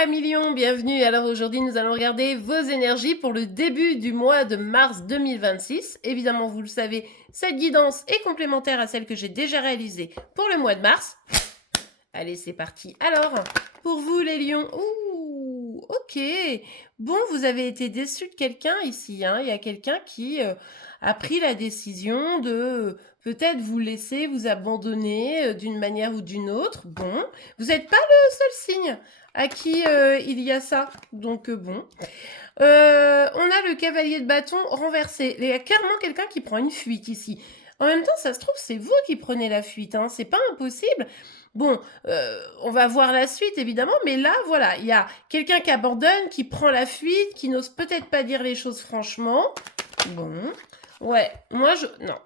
la million, bienvenue. Alors aujourd'hui, nous allons regarder vos énergies pour le début du mois de mars 2026. Évidemment, vous le savez, cette guidance est complémentaire à celle que j'ai déjà réalisée pour le mois de mars. Allez, c'est parti. Alors, pour vous les lions, ouh, ok. Bon, vous avez été déçus de quelqu'un ici, hein. Il y a quelqu'un qui a pris la décision de peut-être vous laisser vous abandonner d'une manière ou d'une autre. Bon, vous n'êtes pas le seul signe à qui il y a ça. Donc bon. On a le cavalier de bâton renversé. Il y a clairement quelqu'un qui prend une fuite ici. En même temps, ça se trouve, c'est vous qui prenez la fuite, hein. C'est pas impossible. Bon, on va voir la suite, évidemment, mais là, voilà, il y a quelqu'un qui abandonne, qui prend la fuite, qui n'ose peut-être pas dire les choses franchement. Bon, ouais, moi,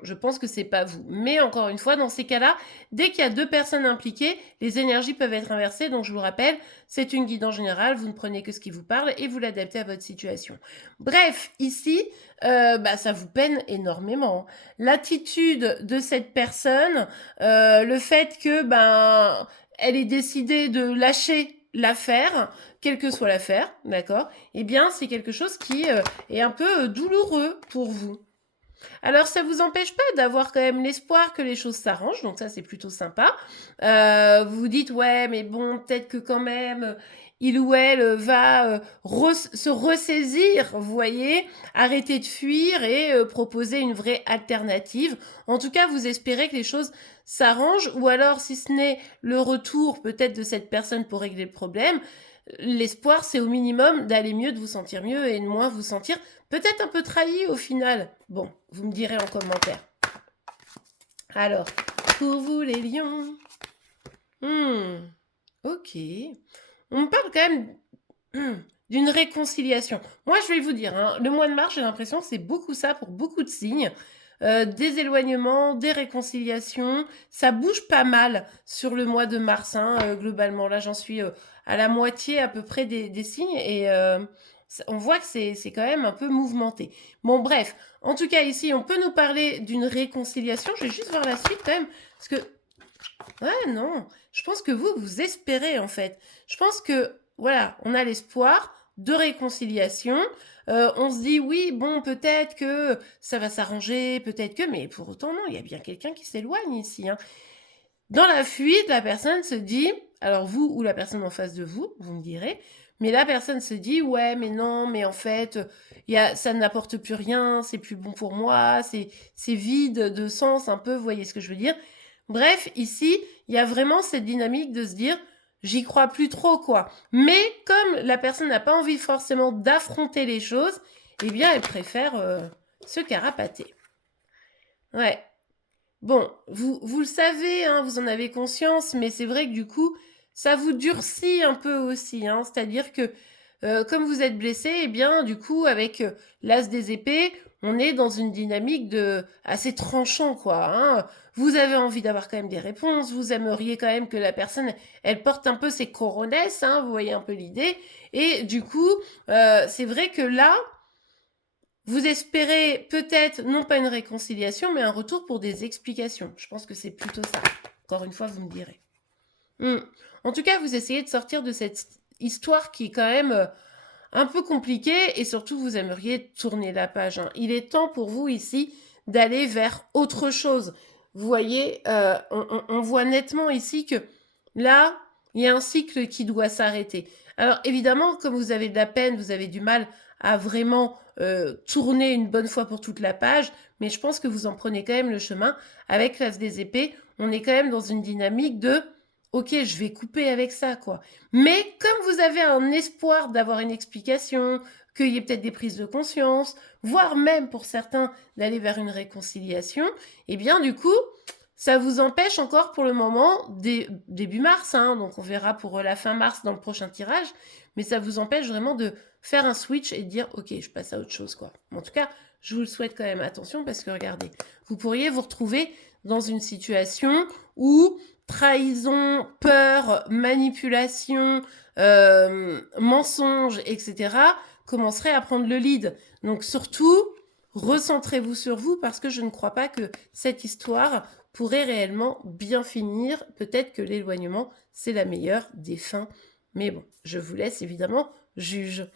je pense que c'est pas vous. Mais encore une fois, dans ces cas-là, dès qu'il y a deux personnes impliquées, les énergies peuvent être inversées. Donc, je vous rappelle, c'est une guidance générale, vous ne prenez que ce qui vous parle et vous l'adaptez à votre situation. Bref, ici, ça vous peine énormément. L'attitude de cette personne, le fait que elle ait décidé de lâcher l'affaire, quelle que soit l'affaire, d'accord, eh bien c'est quelque chose qui est un peu douloureux pour vous. Alors ça vous empêche pas d'avoir quand même l'espoir que les choses s'arrangent, donc ça c'est plutôt sympa. Vous vous dites ouais mais bon peut-être que quand même il ou elle va se ressaisir, vous voyez, arrêter de fuir et proposer une vraie alternative. En tout cas vous espérez que les choses s'arrangent, ou alors si ce n'est le retour peut-être de cette personne pour régler le problème, l'espoir c'est au minimum d'aller mieux, de vous sentir mieux et de moins vous sentir peut-être un peu trahi au final. Bon, vous me direz en commentaire. Alors, pour vous les lions. Ok. On me parle quand même d'une réconciliation. Moi, je vais vous dire, hein, le mois de mars, j'ai l'impression que c'est beaucoup ça pour beaucoup de signes. Des éloignements, des réconciliations. Ça bouge pas mal sur le mois de mars, hein, globalement. Là, j'en suis à la moitié à peu près des signes et on voit que c'est quand même un peu mouvementé. Bon, bref. En tout cas, ici, on peut nous parler d'une réconciliation. Je vais juste voir la suite quand même. Parce que... Ouais, non. Je pense que vous espérez, en fait. Je pense que, voilà, on a l'espoir de réconciliation. On se dit, oui, bon, peut-être que ça va s'arranger, peut-être que... Mais pour autant, non, il y a bien quelqu'un qui s'éloigne ici, hein. Dans la fuite, la personne se dit, alors vous ou la personne en face de vous, vous me direz, mais la personne se dit, ouais, mais non, mais en fait, ça n'apporte plus rien, c'est plus bon pour moi, c'est vide de sens un peu, vous voyez ce que je veux dire. Bref, ici, il y a vraiment cette dynamique de se dire, j'y crois plus trop, quoi. Mais comme la personne n'a pas envie forcément d'affronter les choses, eh bien, elle préfère se carapater. Ouais. Bon, vous le savez, hein, vous en avez conscience, mais c'est vrai que du coup, ça vous durcit un peu aussi, hein. C'est-à-dire que comme vous êtes blessé, eh bien, du coup, avec l'as des épées, on est dans une dynamique de assez tranchant, quoi, hein. Vous avez envie d'avoir quand même des réponses, vous aimeriez quand même que la personne, elle porte un peu ses coronesses, hein, vous voyez un peu l'idée. Et du coup, c'est vrai que là, vous espérez peut-être non pas une réconciliation, mais un retour pour des explications. Je pense que c'est plutôt ça. Encore une fois, vous me direz. En tout cas, vous essayez de sortir de cette histoire qui est quand même un peu compliquée, et surtout, vous aimeriez tourner la page, hein. Il est temps pour vous ici d'aller vers autre chose. Vous voyez, on voit nettement ici que là, il y a un cycle qui doit s'arrêter. Alors évidemment, comme vous avez de la peine, vous avez du mal à vraiment tourner une bonne fois pour toute la page, mais je pense que vous en prenez quand même le chemin. Avec l'as des épées, on est quand même dans une dynamique de ok, je vais couper avec ça, quoi. Mais comme vous avez un espoir d'avoir une explication, qu'il y ait peut-être des prises de conscience, voire même pour certains d'aller vers une réconciliation, eh bien du coup, ça vous empêche encore pour le moment, début mars, hein, donc on verra pour la fin mars dans le prochain tirage, mais ça vous empêche vraiment de faire un switch et de dire ok, je passe à autre chose, quoi. En tout cas, je vous le souhaite quand même, attention, parce que regardez, vous pourriez vous retrouver dans une situation où trahison, peur, manipulation, mensonge, etc., commencerait à prendre le lead. Donc surtout, recentrez-vous sur vous, parce que je ne crois pas que cette histoire pourrait réellement bien finir. Peut-être que l'éloignement, c'est la meilleure des fins. Mais bon, je vous laisse évidemment juge.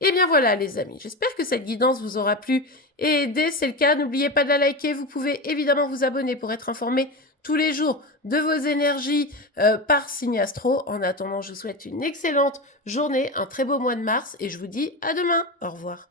Eh bien voilà les amis, j'espère que cette guidance vous aura plu et aidé. C'est le cas, n'oubliez pas de la liker. Vous pouvez évidemment vous abonner pour être informé tous les jours de vos énergies par signe astro. En attendant, je vous souhaite une excellente journée, un très beau mois de mars et je vous dis à demain. Au revoir.